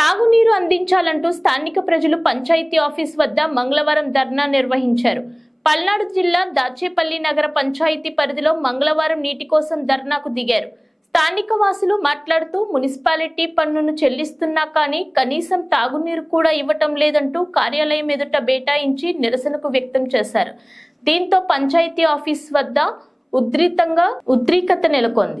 తాగునీరు అందించాలంటూ స్థానిక ప్రజలు పంచాయతీ ఆఫీస్ వద్ద మంగళవారం ధర్నా నిర్వహించారు. పల్నాడు జిల్లా దాచేపల్లి నగర పంచాయతీ పరిధిలో మంగళవారం నీటి కోసం ధర్నాకు దిగారు. స్థానిక వాసులు మాట్లాడుతూ మున్సిపాలిటీ పన్నును చెల్లిస్తున్నా కానీ కనీసం తాగునీరు కూడా ఇవ్వటం లేదంటూ కార్యాలయం ఎదుట బేటాయించి నిరసనకు వ్యక్తం చేశారు. దీంతో పంచాయతీ ఆఫీస్ వద్ద ఉద్రితంగా ఉద్రిక్తత నెలకొంది.